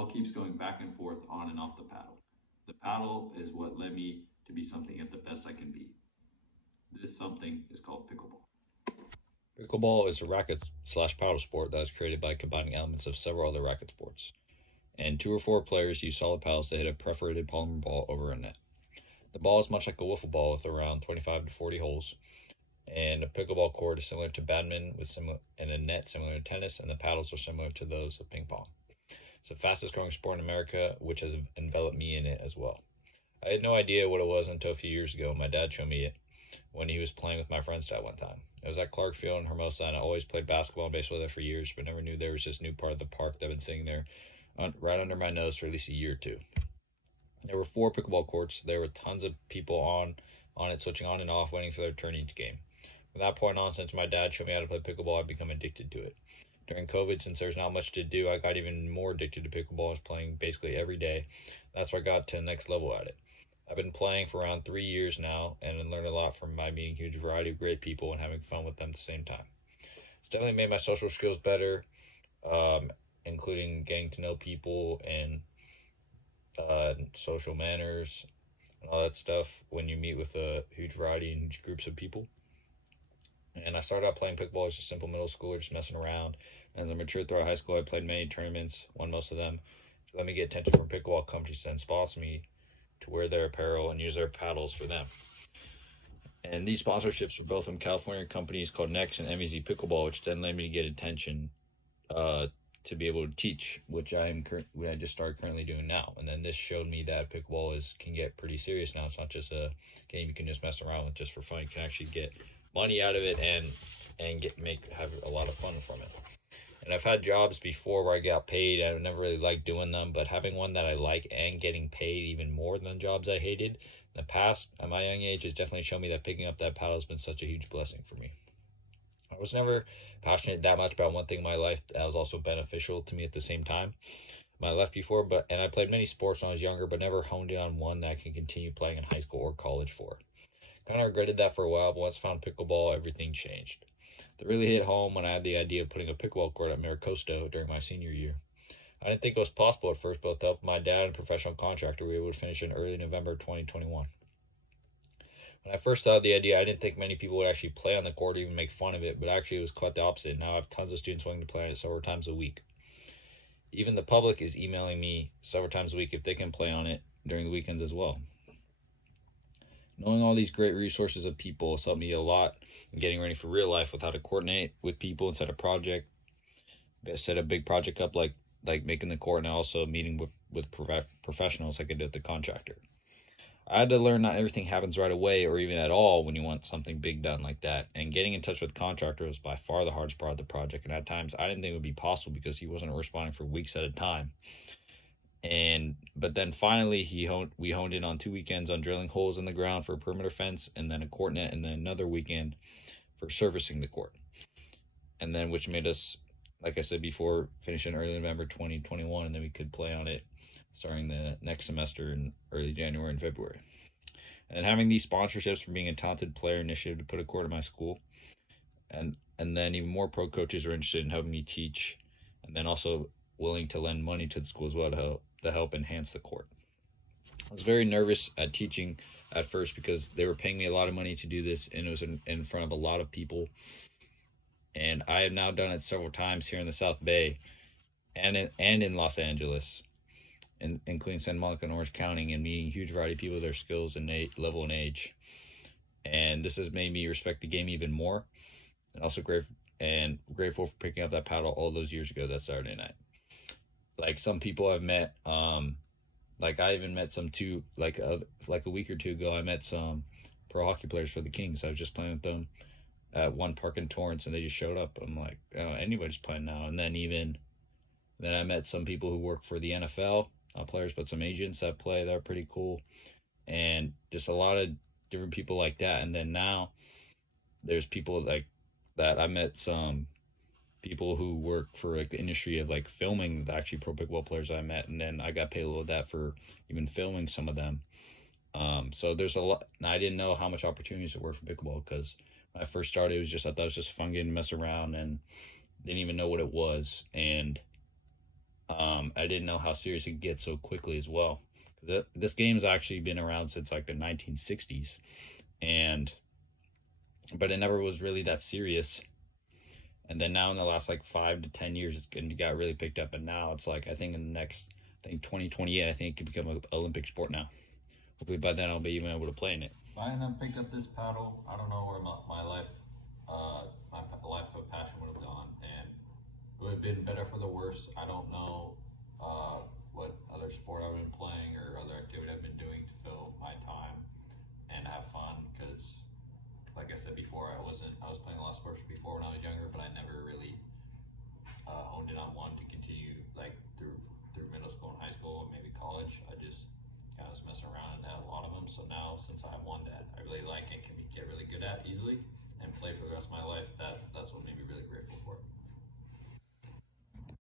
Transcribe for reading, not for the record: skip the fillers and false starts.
ball keeps going back and forth on and off the paddle. The paddle is what led me to be something at the best I can be. This something is called pickleball. Pickleball is a racket slash paddle sport that is created by combining elements of several other racket sports. And 2 or 4 players use solid paddles to hit a perforated polymer ball over a net. The ball is much like a wiffle ball with around 25 to 40 holes. And a pickleball court is similar to badminton and a net similar to tennis, and the paddles are similar to those of ping pong. It's the fastest growing sport in America, which has enveloped me in it as well. I had no idea what it was until a few years ago. My dad showed me it when he was playing with my friend's dad one time. It was at Clark Field in Hermosa, and I always played basketball and baseball there for years, but never knew there was this new part of the park that had been sitting there right under my nose for at least a year or two. There were 4 pickleball courts. There were tons of people on it, switching on and off, waiting for their turn each game. From that point on, since my dad showed me how to play pickleball, I've become addicted to it. During COVID, since there's not much to do, I got even more addicted to pickleball. I was playing basically every day. That's where I got to the next level at it. I've been playing for around 3 years now and learned a lot from by meeting a huge variety of great people and having fun with them at the same time. It's definitely made my social skills better, including getting to know people and social manners and all that stuff when you meet with a huge variety and huge groups of people. And I started out playing pickleball as a simple middle schooler, just messing around. As I matured throughout high school, I played many tournaments, won most of them. To let me get attention from pickleball companies then sponsor me to wear their apparel and use their paddles for them. And these sponsorships were both from California companies called Next and MEZ Pickleball, which then led me to get attention to be able to teach, which I just started currently doing now. And then this showed me that pickleball can get pretty serious now. It's not just a game you can just mess around with just for fun. You can actually get money out of it and have a lot of fun from it. And I've had jobs before where I got paid. I never really liked doing them, but having one that I like and getting paid even more than jobs I hated in the past at my young age has definitely shown me that picking up that paddle has been such a huge blessing for me. I was never passionate that much about one thing in my life that was also beneficial to me at the same time. My life before, and I played many sports when I was younger, but never honed in on one that I can continue playing in high school or college for. Kind of regretted that for a while, but once I found pickleball, everything changed. That really hit home when I had the idea of putting a pickleball court at Maricosta during my senior year. I didn't think it was possible at first, but with the help of my dad and professional contractor, we were able to finish in early November 2021. When I first thought of the idea, I didn't think many people would actually play on the court or even make fun of it, but actually it was quite the opposite. Now I have tons of students wanting to play on it several times a week. Even the public is emailing me several times a week if they can play on it during the weekends as well. Knowing all these great resources of people has helped me a lot in getting ready for real life with how to coordinate with people and set a big project up like making the court, and also meeting with professionals like I did with the contractor. I had to learn not everything happens right away or even at all when you want something big done like that. And getting in touch with the contractor was by far the hardest part of the project. And at times I didn't think it would be possible because he wasn't responding for weeks at a time. But then finally we honed in on 2 weekends on drilling holes in the ground for a perimeter fence, and then a court net, and then another weekend for servicing the court. And then which made us, like I said before, finish in early November 2021, and then we could play on it starting the next semester in early January and February. And having these sponsorships from being a talented player initiative to put a court at my school, and then even more pro coaches are interested in helping me teach, and then also willing to lend money to the school as well to help enhance the court. I was very nervous at teaching at first because they were paying me a lot of money to do this, and it was in front of a lot of people. And I have now done it several times here in the South Bay and in Los Angeles, including Santa Monica and Orange County, and meeting a huge variety of people, their skills and level and age. And this has made me respect the game even more, and also grateful for picking up that paddle all those years ago that Saturday night. Like some people I've met, like I even met some like a week or two ago, I met some pro hockey players for the Kings. I was just playing with them at one park in Torrance, and they just showed up. I'm like, oh, anybody's playing now. And then I met some people who work for the NFL, not players, but some agents that play. They're pretty cool. And just a lot of different people like that. And then now there's people like that. I met some people who work for like the industry of like filming the actually pro pickleball players I met, and then I got paid a little of that for even filming some of them. So there's a lot, and I didn't know how much opportunities there were for pickleball, because when I first started, I thought it was just a fun game to mess around, and didn't even know what it was. And I didn't know how serious it could get so quickly as well. This game's actually been around since like the 1960s, and but it never was really that serious. And then now in the last like 5 to 10 years, it got really picked up. And now it's like, I think in the next, I think 2028, I think it could become an Olympic sport now. Hopefully by then I'll be even able to play in it. If I hadn't picked up this paddle, I don't know where my life, life of passion would have gone, and it would have been better for the worse. I don't know what other sport I've been playing or other activity I've been doing to fill my time and have fun. Because, like I said before, I was playing a lot of sports before when I was younger, but I never really honed in on one to continue like through middle school and high school and maybe college. I just kind of was messing around and had a lot of them. So now, since I have one that I really like and can get really good at easily and play for the rest of my life,